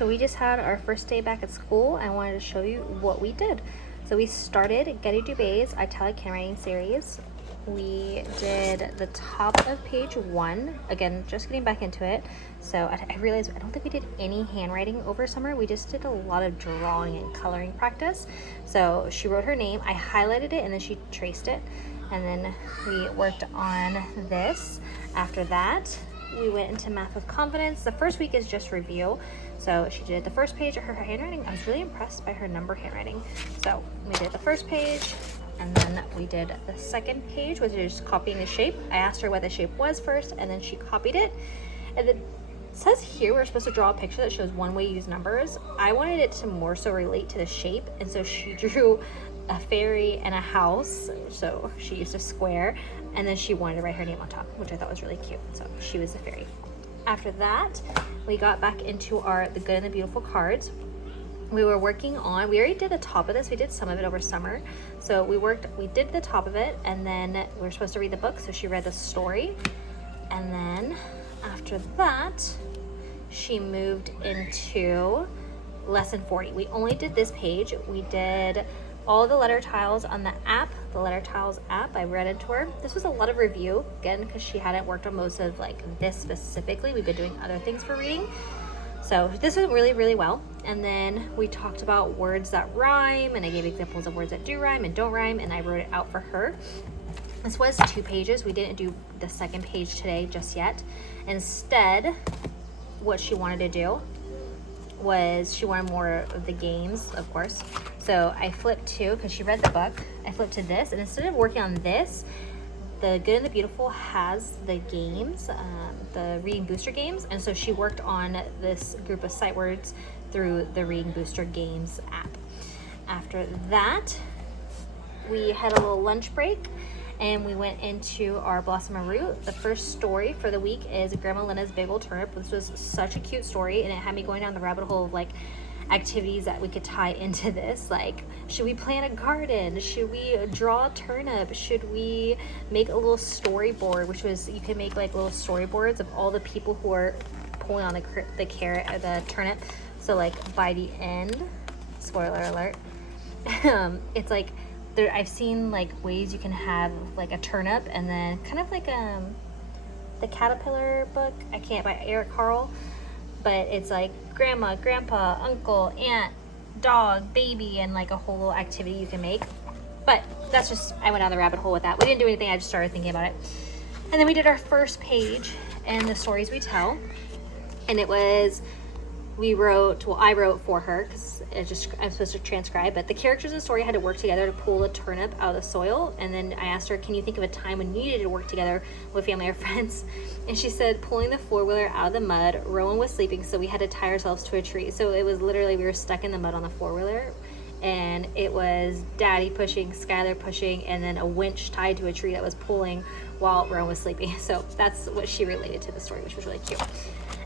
So we just had our first day back at school. I wanted to show you what we did. So we started Getty Dubé's Italic Handwriting series. We did the top of page 1. Again, just getting back into it. So I realized I don't think we did any handwriting over summer. We just did a lot of drawing and coloring practice. So she wrote her name, I highlighted it, and then she traced it. And then we worked on this. After that, we went into Math with Confidence. The first week is just review. So she did the first page of her handwriting. I was really impressed by her number handwriting. So we did the first page, and then we did the second page, which is copying the shape. I asked her what the shape was first, and then she copied it. And then it says here we're supposed to draw a picture that shows one way to use numbers. I wanted it to more so relate to the shape, and so she drew a fairy and a house. So she used a square, and then she wanted to write her name on top, which I thought was really cute. So she was the fairy. After that, we got back into the Good and the Beautiful cards. We were working on, we already did the top of this. We did some of it over summer. So we did the top of it, and then we were supposed to read the book. So she read the story. And then after that, she moved into lesson 40. We only did this page. We did all the letter tiles on the app, the letter tiles app. I read it to her. This was a lot of review, again, because she hadn't worked on most of like this specifically. We've been doing other things for reading. So this went really, really well. And then we talked about words that rhyme, and I gave examples of words that do rhyme and don't rhyme, and I wrote it out for her. This was 2 pages. We didn't do the second page today just yet. Instead, what she wanted to do was she wanted more of the games, of course. So I flipped to, because she read the book, I flipped to this, and instead of working on this, the Good and the Beautiful has the games, the Reading Booster games, and so she worked on this group of sight words through the Reading Booster Games app. After that, we had a little lunch break, and we went into our Blossom and Root. The first story for the week is Grandma Lena's Big Old Turnip. This was such a cute story, and it had me going down the rabbit hole of like activities that we could tie into this. Like, should we plant a garden? Should we draw a turnip? Should we make a little storyboard, which was, you can make like little storyboards of all the people who are pulling on the carrot or the turnip. So like by the end, spoiler alert, it's like, I've seen like ways you can have like a turnip, and then kind of like the Caterpillar book, by Eric Carle, but it's like grandma, grandpa, uncle, aunt, dog, baby, and like a whole little activity you can make. But that's just, I went down the rabbit hole with that. We didn't do anything, I just started thinking about it. And then we did our first page and the stories we tell, and it was, I wrote for her because I'm supposed to transcribe, but the characters in the story had to work together to pull the turnip out of the soil. And then I asked her, can you think of a time when you needed to work together with family or friends? And she said, pulling the four-wheeler out of the mud. Rowan was sleeping, so we had to tie ourselves to a tree. So it was literally, we were stuck in the mud on the four-wheeler, and it was Daddy pushing, Skylar pushing, and then a winch tied to a tree that was pulling while Rowan was sleeping. So that's what she related to the story, which was really cute.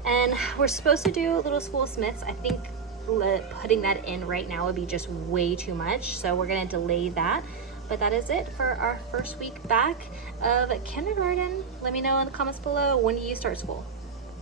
And we're supposed to do Little School of Smiths. I think putting that in right now would be just way too much, so we're gonna delay that. But that is it for our first week back of kindergarten. Let me know in the comments below, when do you start school?